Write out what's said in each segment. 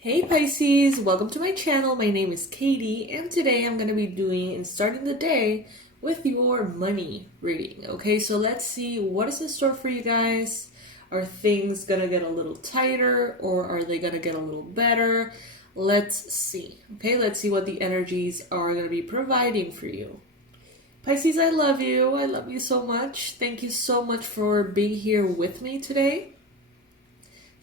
Hey Pisces, welcome to my channel. My name is Katie and today I'm going to be doing and starting the day with your money reading. Okay, so let's see what is in store for you guys. Are things going to get a little tighter or are they going to get a little better? Let's see. Okay, let's see what the energies are going to be providing for you. Pisces, I love you. I love you so much. Thank you so much for being here with me today.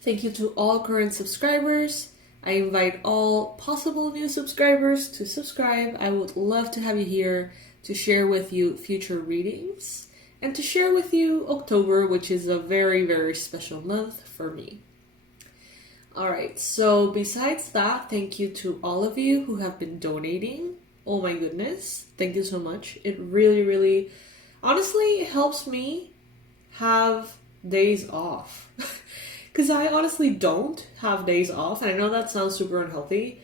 Thank you to all current subscribers. I invite all possible new subscribers to subscribe. I would love to have you here to share with you future readings and to share with you October, which is a very, very special month for me. Alright, so besides that, thank you to all of you who have been donating. Oh my goodness, thank you so much. It really, honestly, helps me have days off. Because I honestly don't have days off, and I know that sounds super unhealthy,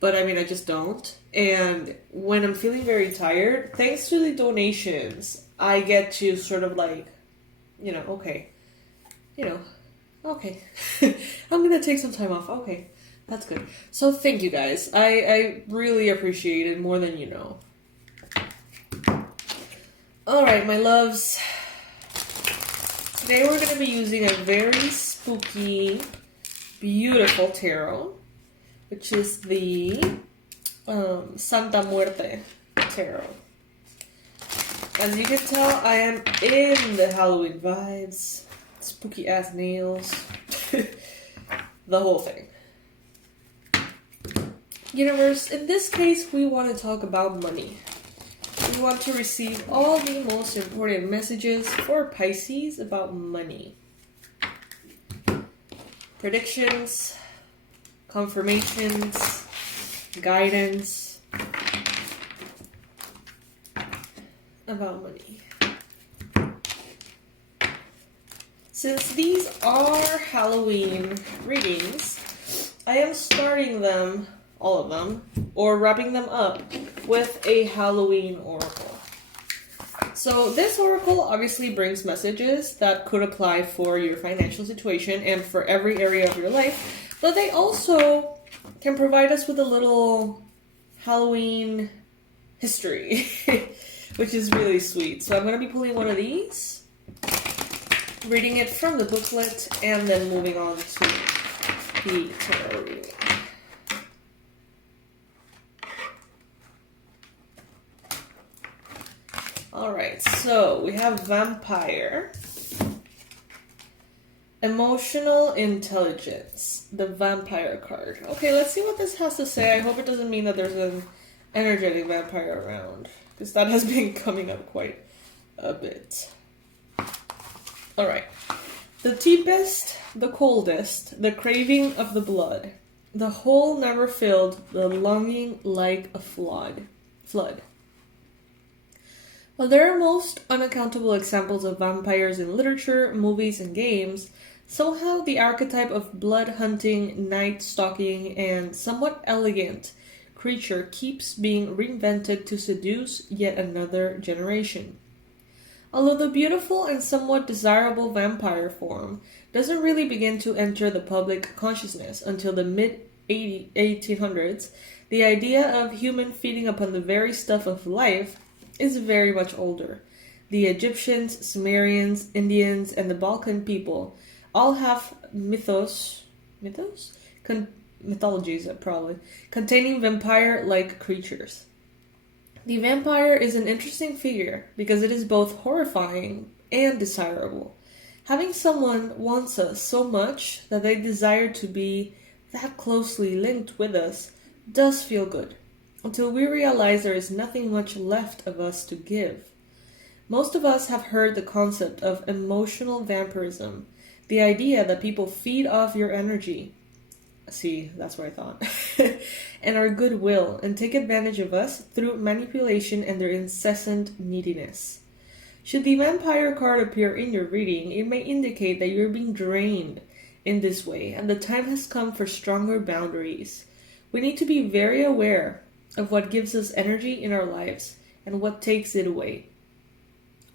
but I mean, I just don't. And when I'm feeling very tired, thanks to the donations, I get to sort of like, okay, I'm gonna take some time off. Okay, that's good. So thank you guys. I really appreciate it more than you know. Alright, my loves. Today we're going to be using a very spooky, beautiful tarot, which is the Santa Muerte tarot. As you can tell, I am in the Halloween vibes, spooky ass nails, the whole thing. Universe, in this case, we want to talk about money. We want to receive all the most important messages for Pisces about money. Predictions, confirmations, guidance about money. Since these are Halloween readings, I am starting them, all of them, or wrapping them up with a Halloween oracle. So this oracle obviously brings messages that could apply for your financial situation and for every area of your life, but they also can provide us with a little Halloween history, which is really sweet. So I'm going to be pulling one of these, reading it from the booklet, and then moving on to the tarot reading. Alright, so we have Vampire, Emotional Intelligence, the Vampire card. Okay, let's see what this has to say. I hope it doesn't mean that there's an energetic vampire around, because that has been coming up quite a bit. Alright, the deepest, the coldest, the craving of the blood, the hole never filled, the longing like a flood. While there are most unaccountable examples of vampires in literature, movies, and games, somehow the archetype of blood-hunting, night-stalking, and somewhat elegant creature keeps being reinvented to seduce yet another generation. Although the beautiful and somewhat desirable vampire form doesn't really begin to enter the public consciousness until the mid-1800s, the idea of human feeding upon the very stuff of life is very much older. The Egyptians, Sumerians, Indians, and the Balkan people all have mythologies, probably, containing vampire-like creatures. The vampire is an interesting figure because it is both horrifying and desirable. Having someone wants us so much that they desire to be that closely linked with us does feel good, until we realize there is nothing much left of us to give. Most of us have heard the concept of emotional vampirism, the idea that people feed off your energy. See, that's what I thought. And our goodwill, and take advantage of us through manipulation and their incessant neediness. Should the vampire card appear in your reading, it may indicate that you're being drained in this way, and the time has come for stronger boundaries. We need to be very aware of what gives us energy in our lives and what takes it away.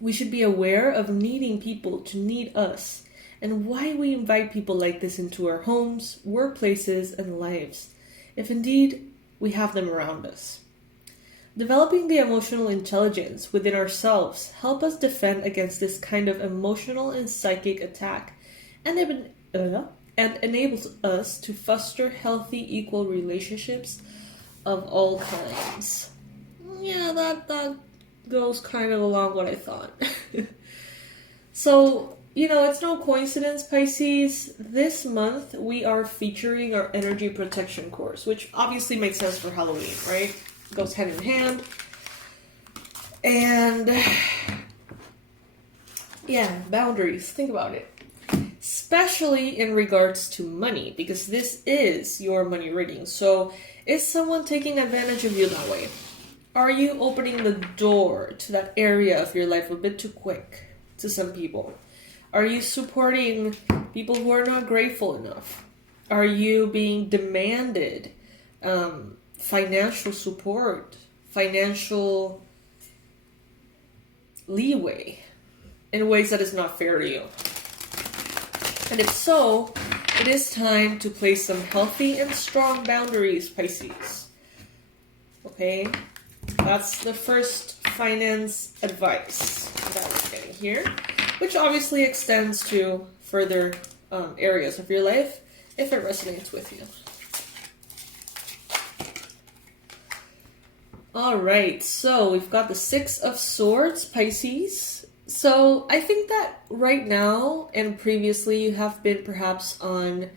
We should be aware of needing people to need us and why we invite people like this into our homes, workplaces, and lives, if indeed we have them around us. Developing the emotional intelligence within ourselves help us defend against this kind of emotional and psychic attack, and enables us to foster healthy, equal relationships of all kinds. Yeah, that goes kind of along what I thought. So, it's no coincidence, Pisces. This month, we are featuring our energy protection course, which obviously makes sense for Halloween, right? Goes hand in hand. And yeah, boundaries. Think about it. Especially in regards to money, because this is your money reading. So is someone taking advantage of you that way? Are you opening the door to that area of your life a bit too quick to some people? Are you supporting people who are not grateful enough? Are you being demanded financial support, financial leeway in ways that is not fair to you? And if so, it is time to place some healthy and strong boundaries, Pisces. Okay? That's the first finance advice that we're getting here, which obviously extends to further areas of your life if it resonates with you. All right, so we've got the Six of Swords, Pisces. So I think that right now and previously you have been perhaps on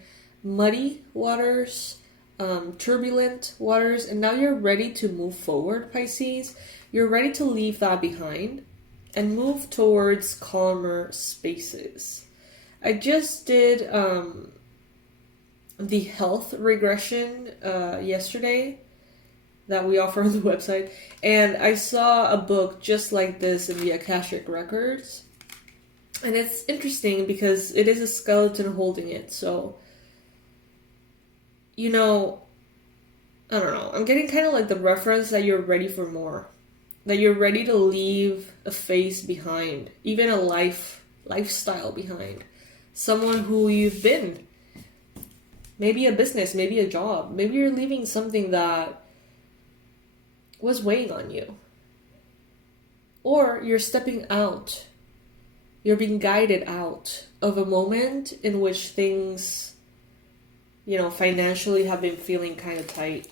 muddy waters, turbulent waters, and now you're ready to move forward, Pisces. You're ready to leave that behind and move towards calmer spaces. I just did the health regression yesterday that we offer on the website, and I saw a book just like this in the Akashic Records, and it's interesting because it is a skeleton holding it. So I don't know, I'm getting kind of like the reference that you're ready for more, that you're ready to leave a face behind, even a lifestyle behind, someone who you've been, maybe a business, maybe a job, maybe you're leaving something that was weighing on you, or you're stepping out, you're being guided out of a moment in which things, financially have been feeling kind of tight.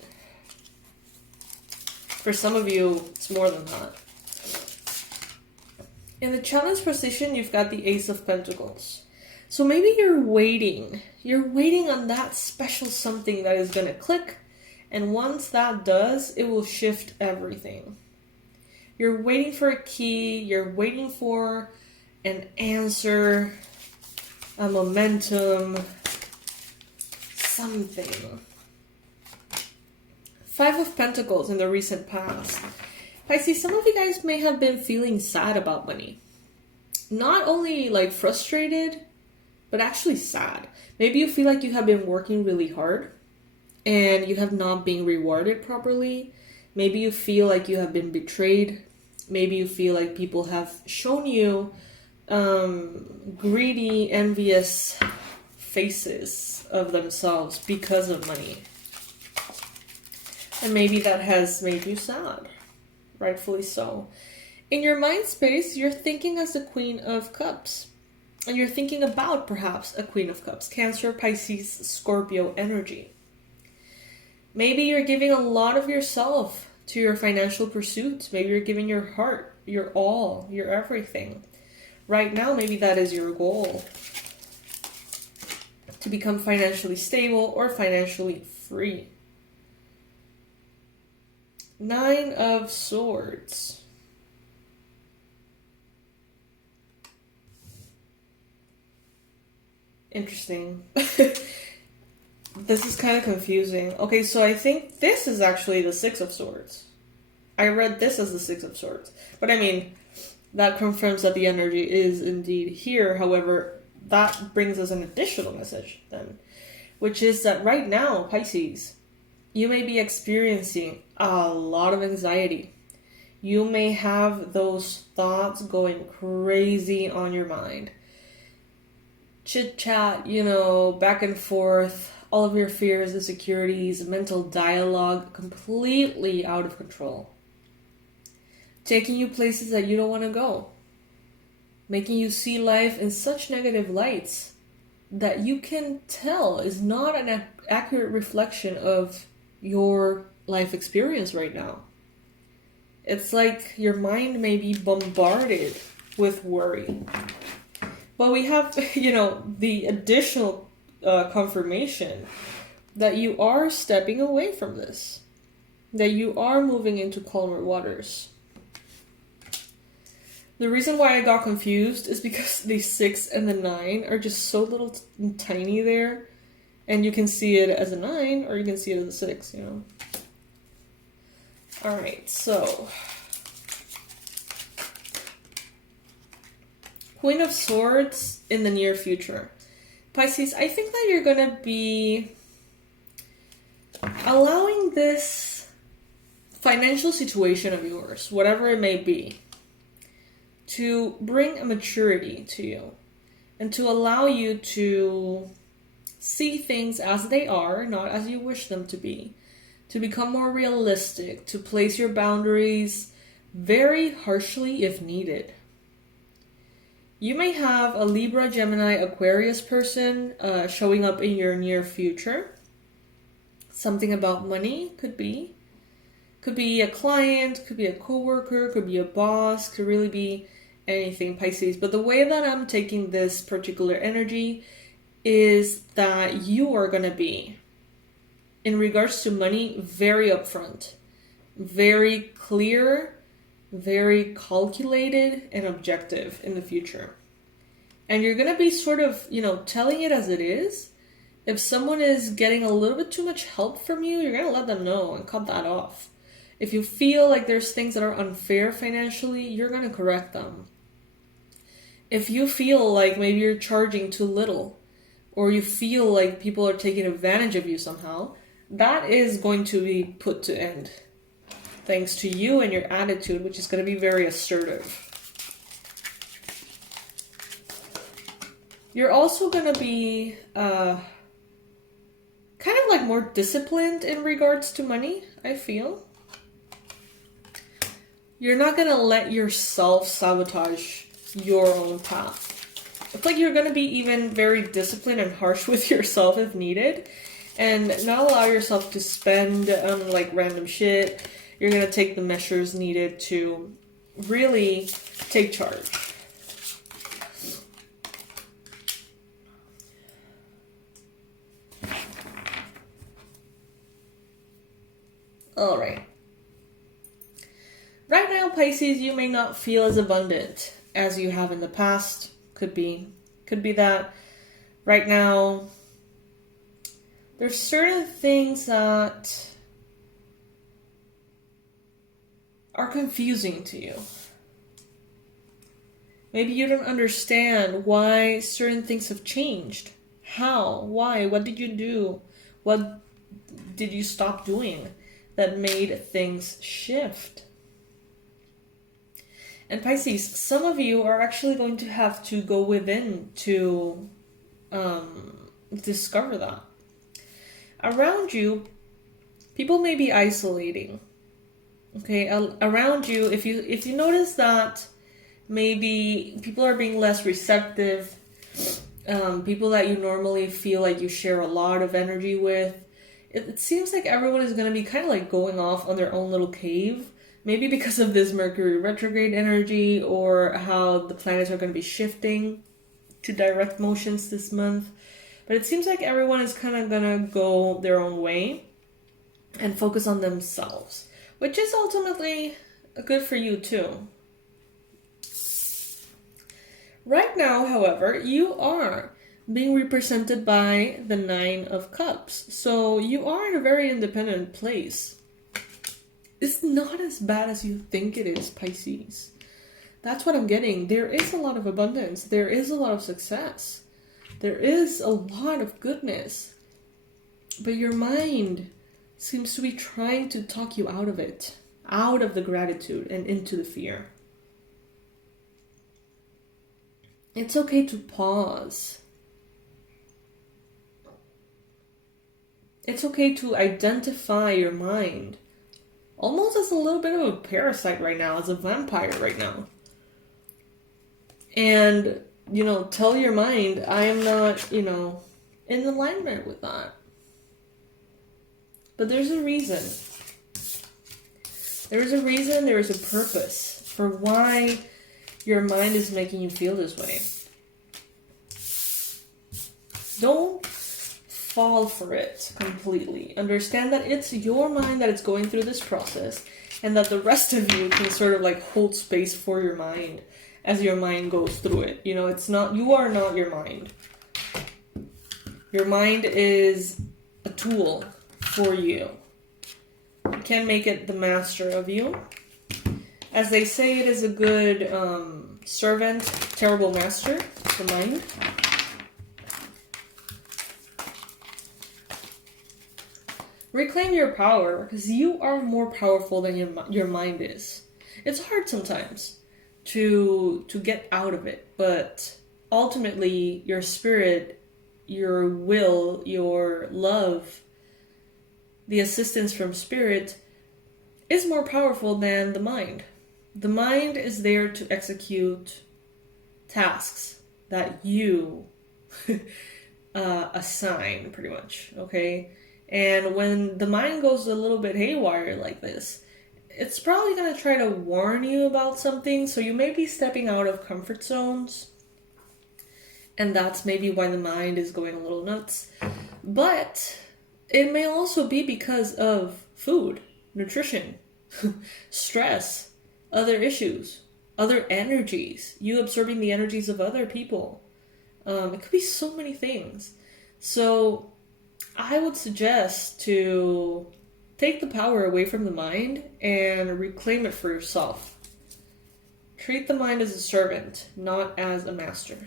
For some of you, it's more than that. In the challenge position, you've got the Ace of Pentacles. So maybe you're waiting on that special something that is going to click. And once that does, it will shift everything. You're waiting for a key, you're waiting for an answer, a momentum, something. Five of Pentacles in the recent past. Pisces, some of you guys may have been feeling sad about money. Not only like frustrated, but actually sad. Maybe you feel like you have been working really hard and you have not been rewarded properly. Maybe you feel like you have been betrayed. Maybe you feel like people have shown you greedy, envious faces of themselves because of money. And maybe that has made you sad. Rightfully so. In your mind space, you're thinking as the Queen of Cups. And you're thinking about perhaps a Queen of Cups. Cancer, Pisces, Scorpio energy. Maybe you're giving a lot of yourself to your financial pursuits. Maybe you're giving your heart, your all, your everything. Right now, maybe that is your goal. To become financially stable or financially free. Nine of Swords. Interesting. This is kind of confusing. Okay, so I think this is actually the Six of Swords. I read this as the Six of Swords. But I mean, that confirms that the energy is indeed here. However, that brings us an additional message then, which is that right now, Pisces, you may be experiencing a lot of anxiety. You may have those thoughts going crazy on your mind. chit chat, you know, back and forth, all of your fears, insecurities, mental dialogue completely out of control. Taking you places that you don't want to go. Making you see life in such negative lights that you can tell is not an accurate reflection of your life experience right now. It's like your mind may be bombarded with worry. But we have, you know, the additional confirmation that you are stepping away from this, that you are moving into calmer waters. The reason why I got confused is because the 6 and the 9 are just so little tiny there, and you can see it as a 9 or you can see it as a 6, you know. Alright, so Queen of Swords in the near future. Pisces, I think that you're going to be allowing this financial situation of yours, whatever it may be, to bring a maturity to you and to allow you to see things as they are, not as you wish them to be, to become more realistic, to place your boundaries very harshly if needed. You may have a Libra, Gemini, Aquarius person showing up in your near future. Something about money could be. Could be a client, could be a coworker, could be a boss, could really be anything, Pisces. But the way that I'm taking this particular energy is that you are going to be, in regards to money, very upfront, very clear, very calculated and objective in the future. And you're going to be sort of, you know, telling it as it is. If someone is getting a little bit too much help from you, you're going to let them know and cut that off. If you feel like there's things that are unfair financially, you're going to correct them. If you feel like maybe you're charging too little, or you feel like people are taking advantage of you somehow, that is going to be put to end. Thanks to you and your attitude, which is going to be very assertive. You're also going to be kind of like more disciplined in regards to money, I feel. You're not going to let yourself sabotage your own path. It's like you're going to be even very disciplined and harsh with yourself if needed, and not allow yourself to spend on like random shit. You're going to take the measures needed to really take charge. All right. Right now, Pisces, you may not feel as abundant as you have in the past. Could be that right now there's certain things that are confusing to you. Maybe you don't understand why certain things have changed. How? Why? What did you do? What did you stop doing that made things shift? And Pisces, some of you are actually going to have to go within to discover that. Around you, people may be isolating. Okay, around you, if you notice that maybe people are being less receptive, people that you normally feel like you share a lot of energy with, it seems like everyone is going to be kind of like going off on their own little cave. Maybe because of this Mercury retrograde energy, or how the planets are going to be shifting to direct motions this month. But it seems like everyone is kind of going to go their own way and focus on themselves, which is ultimately good for you too. Right now, however, you are being represented by the 9 of Cups. So you are in a very independent place. It's not as bad as you think it is, Pisces. That's what I'm getting. There is a lot of abundance. There is a lot of success. There is a lot of goodness. But your mind seems to be trying to talk you out of it, out of the gratitude and into the fear. It's okay to pause. it's okay to identify your mind almost as a little bit of a parasite right now, as a vampire right now. And, tell your mind, I am not, in alignment with that. But there's a reason. There is a reason, there is a purpose for why your mind is making you feel this way. Don't fall for it completely. Understand that it's your mind that is going through this process, and that the rest of you can sort of like hold space for your mind as your mind goes through it. You are not your mind. Your mind is a tool for you. You can't make it the master of you. As they say, it is a good servant, terrible master, the mind. Reclaim your power, because you are more powerful than your mind is. It's hard sometimes to get out of it, but ultimately your spirit, your will, your love, the assistance from spirit is more powerful than the mind. The mind is there to execute tasks that you assign, pretty much, okay? And when the mind goes a little bit haywire like this, it's probably going to try to warn you about something, so you may be stepping out of comfort zones, and that's maybe why the mind is going a little nuts. But it may also be because of food, nutrition, stress, other issues, other energies, you absorbing the energies of other people. It could be so many things. So I would suggest to take the power away from the mind and reclaim it for yourself. Treat the mind as a servant, not as a master.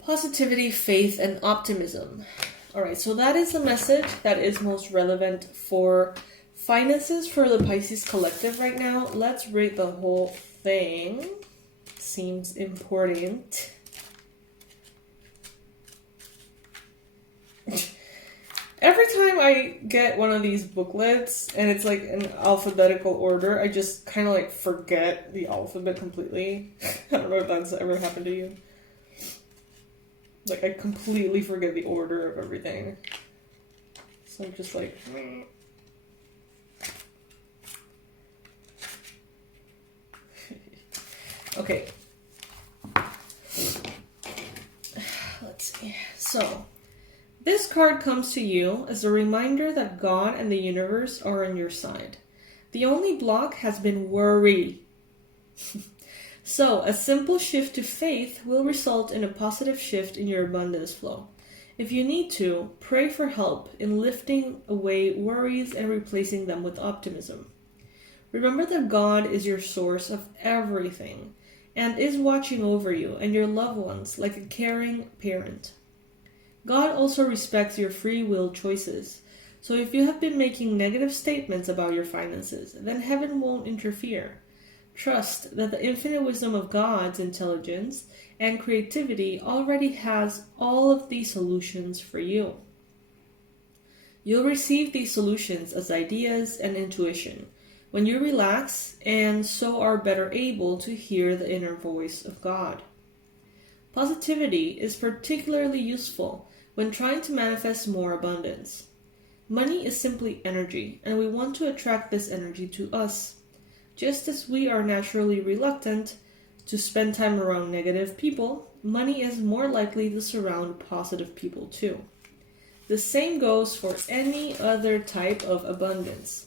Positivity, faith, and optimism. Alright, so that is the message that is most relevant for finances for the Pisces collective right now. Let's read the whole thing. Seems important. Every time I get one of these booklets and it's like in alphabetical order, I just kind of like forget the alphabet completely. I don't know if that's ever happened to you. Like, I completely forget the order of everything. So I'm just like... Okay. Let's see. So, this card comes to you as a reminder that God and the universe are on your side. The only block has been worry. So, a simple shift to faith will result in a positive shift in your abundance flow. If you need to, pray for help in lifting away worries and replacing them with optimism. Remember that God is your source of everything and is watching over you and your loved ones like a caring parent. God also respects your free will choices. So if you have been making negative statements about your finances, then heaven won't interfere. Trust that the infinite wisdom of God's intelligence and creativity already has all of these solutions for you. You'll receive these solutions as ideas and intuition when you relax and so are better able to hear the inner voice of God. Positivity is particularly useful when trying to manifest more abundance. Money is simply energy, and we want to attract this energy to us. Just as we are naturally reluctant to spend time around negative people, money is more likely to surround positive people too. The same goes for any other type of abundance.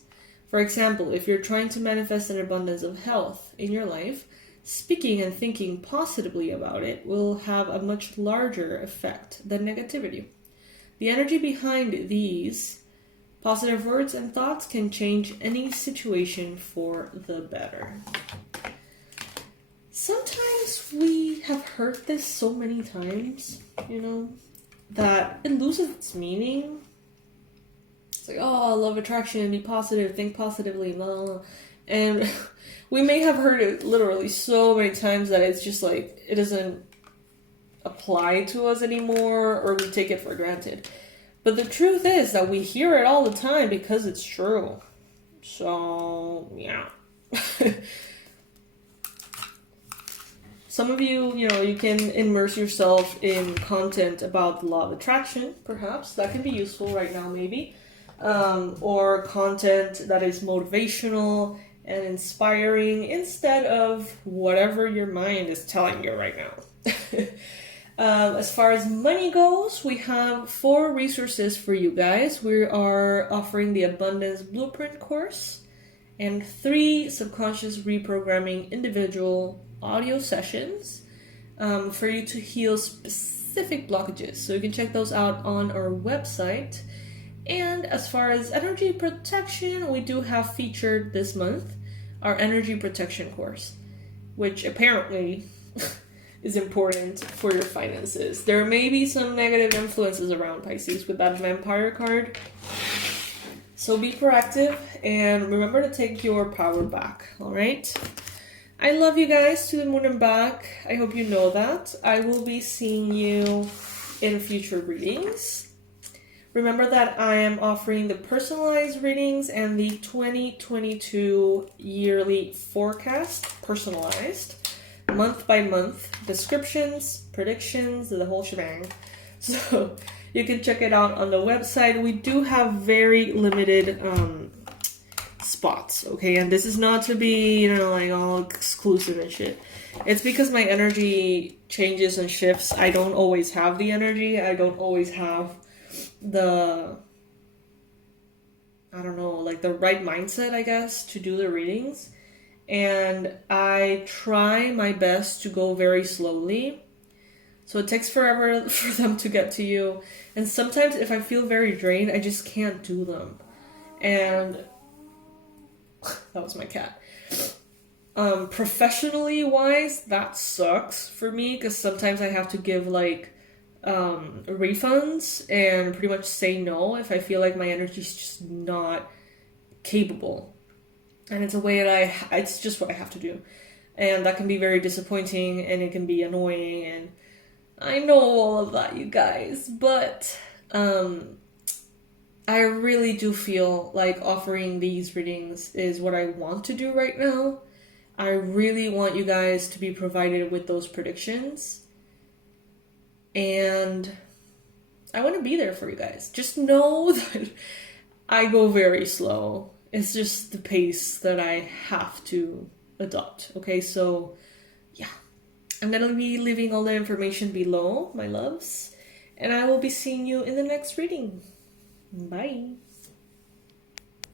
For example, if you're trying to manifest an abundance of health in your life, speaking and thinking positively about it will have a much larger effect than negativity. The energy behind these positive words and thoughts can change any situation for the better. Sometimes we have heard this so many times, that it loses its meaning. It's like, oh, law of attraction, be positive, think positively, blah, blah, blah. And we may have heard it literally so many times that it's just like, it doesn't apply to us anymore, or we take it for granted. But the truth is that we hear it all the time because it's true. So, yeah. Some of you, you can immerse yourself in content about the law of attraction, perhaps. That can be useful right now, maybe. Or content that is motivational and inspiring instead of whatever your mind is telling you right now. As far as money goes, we have 4 resources for you guys. We are offering the Abundance Blueprint course and 3 subconscious reprogramming individual audio sessions for you to heal specific blockages. So you can check those out on our website. And as far as energy protection, we do have featured this month our energy protection course, which apparently is important for your finances. There may be some negative influences around Pisces with that vampire card. So be proactive and remember to take your power back, all right? I love you guys to the moon and back. I hope you know that. I will be seeing you in future readings. Remember that I am offering the personalized readings and the 2022 yearly forecast, personalized, month by month, descriptions, predictions, the whole shebang. So you can check it out on the website. We do have very limited spots, okay? And this is not to be, like all exclusive and shit. It's because my energy changes and shifts. I don't always have the energy. I don't always have the, the right mindset, I guess, to do the readings. And I try my best to go very slowly. So it takes forever for them to get to you. And sometimes if I feel very drained, I just can't do them. And that was my cat. Professionally wise, that sucks for me because sometimes I have to give refunds and pretty much say no if I feel like my energy is just not capable. And it's a way that it's just what I have to do. And that can be very disappointing and it can be annoying and I know all of that, you guys. But I really do feel like offering these readings is what I want to do right now. I really want you guys to be provided with those predictions. And I want to be there for you guys. Just know that I go very slow. It's just the pace that I have to adopt. Okay, so yeah. I'm going to be leaving all the information below, my loves. And I will be seeing you in the next reading. Bye.